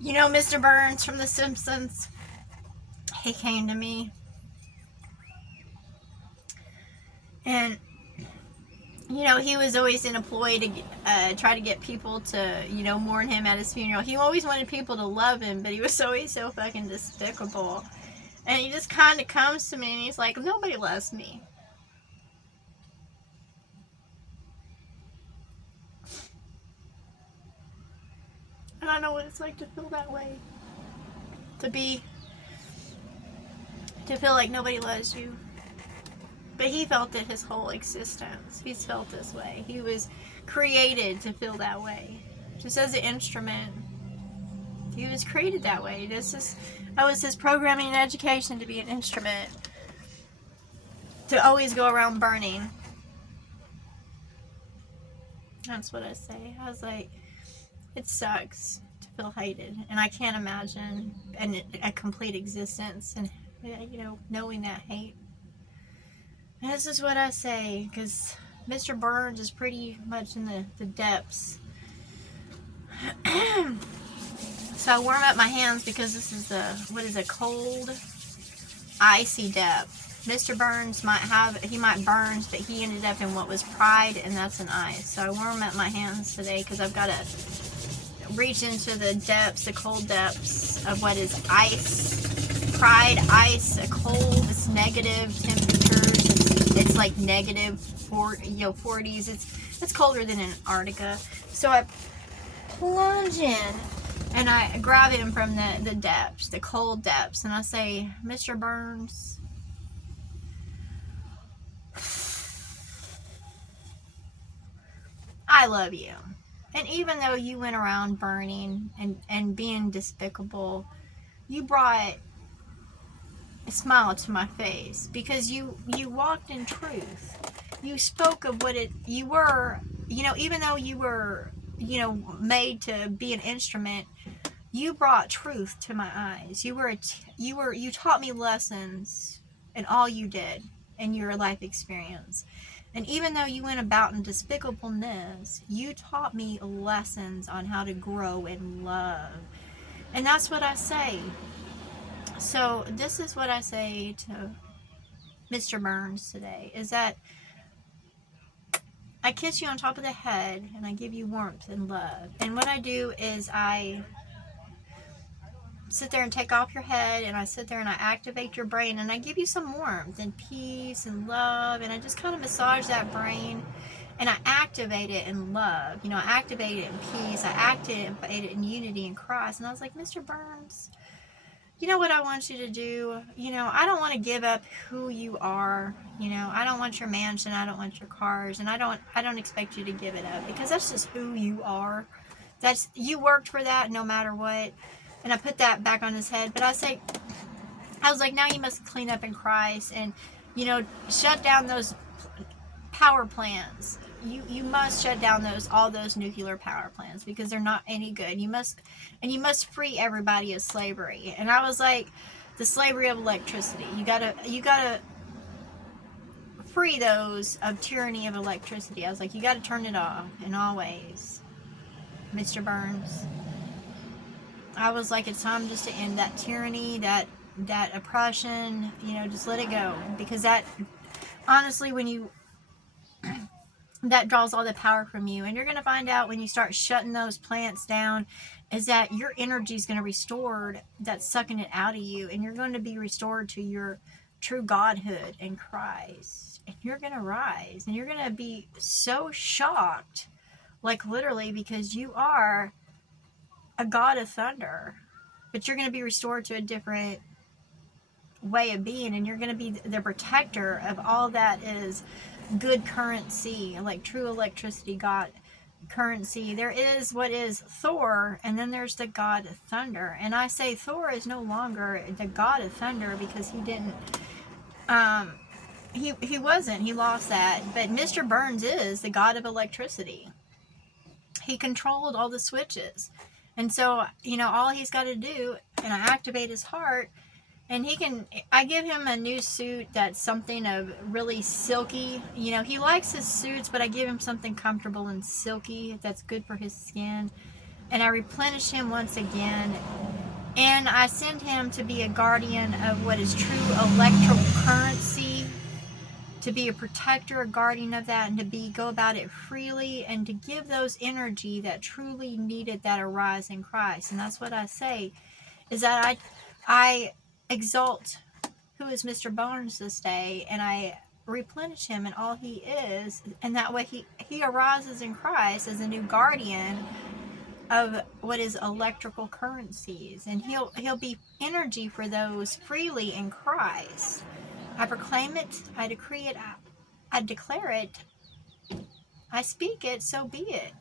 You know Mr. Burns from The Simpsons? He came to me and he was always in a ploy to try to get people to, mourn him at his funeral. He always wanted people to love him, but he was always so fucking despicable. And he just kind of comes to me and he's like, nobody loves me. And I know what it's like to feel that way. To feel like nobody loves you. But he felt it his whole existence. He's felt this way. He was created to feel that way. Just as an instrument. He was created that way. That was his programming and education, to be an instrument. To always go around burning. That's what I say. I was like, it sucks to feel hated. And I can't imagine a complete existence and, knowing that hate. And this is what I say, because Mr. Burns is pretty much in the depths. So I warm up my hands because this is a cold, icy depth. Mr. Burns he might burn, but he ended up in what was pride, and that's an ice. So I warm up my hands today because I've got to reach into the depths, the cold depths of what is ice. Pride, ice, a cold, it's negative temperatures. It's like negative 40s. It's colder than Antarctica. So I plunge in and I grab him from the depths, the cold depths, and I say, Mr. Burns, I love you. And even though you went around burning and being despicable, you brought a smile to my face because you walked in truth. You spoke of what you were, even though you were, made to be an instrument, you brought truth to my eyes. You taught me lessons in all you did in your life experience. And even though you went about in despicableness, you taught me lessons on how to grow in love. And that's what I say. So this is what I say to Mr. Burns today, is that I kiss you on top of the head and I give you warmth and love. And what I do is I sit there and take off your head and I sit there and I activate your brain and I give you some warmth and peace and love, and I just kind of massage that brain and I activate it in love. I activate it in peace. I activate it in unity in Christ. And I was like, Mr. Burns, you know what I want you to do? I don't want to give up who you are. I don't want your mansion. I don't want your cars. And I don't expect you to give it up because that's just who you are. You worked for that no matter what. And I put that back on his head. But I was like, now you must clean up in Christ and, shut down those power plants. You must shut down all those nuclear power plants because they're not any good. You must free everybody of slavery. And I was like, the slavery of electricity. You gotta free those of tyranny of electricity. I was like, you gotta turn it off in all ways, Mr. Burns. I was like, it's time just to end that tyranny, that oppression, just let it go. Because that, honestly, that draws all the power from you. And you're going to find out when you start shutting those plants down is that your energy is going to restored, that's sucking it out of you. And you're going to be restored to your true godhood in Christ. And you're going to rise. And you're going to be so shocked, like literally, because you are a god of thunder, but you're going to be restored to a different way of being, and you're going to be the protector of all that is good currency, like true electricity, God currency. There is what is Thor, and then there's the god of thunder. And I say Thor is no longer the god of thunder because he didn't he wasn't, he lost that. But Mr. Burns is the god of electricity. He controlled all the switches. And so, all he's got to do, and I activate his heart, and I give him a new suit that's something of really silky. He likes his suits, but I give him something comfortable and silky that's good for his skin. and I replenish him once again. And I send him to be a guardian of what is true electrical currency, to be a protector, a guardian of that, and to go about it freely, and to give those energy that truly needed that arise in Christ. And that's what I say, is that I exalt who is Mr. Barnes this day, and I replenish him in all he is, and that way he arises in Christ as a new guardian of what is electrical currencies, and he'll be energy for those freely in Christ. I proclaim it, I decree it, I declare it, I speak it, so be it.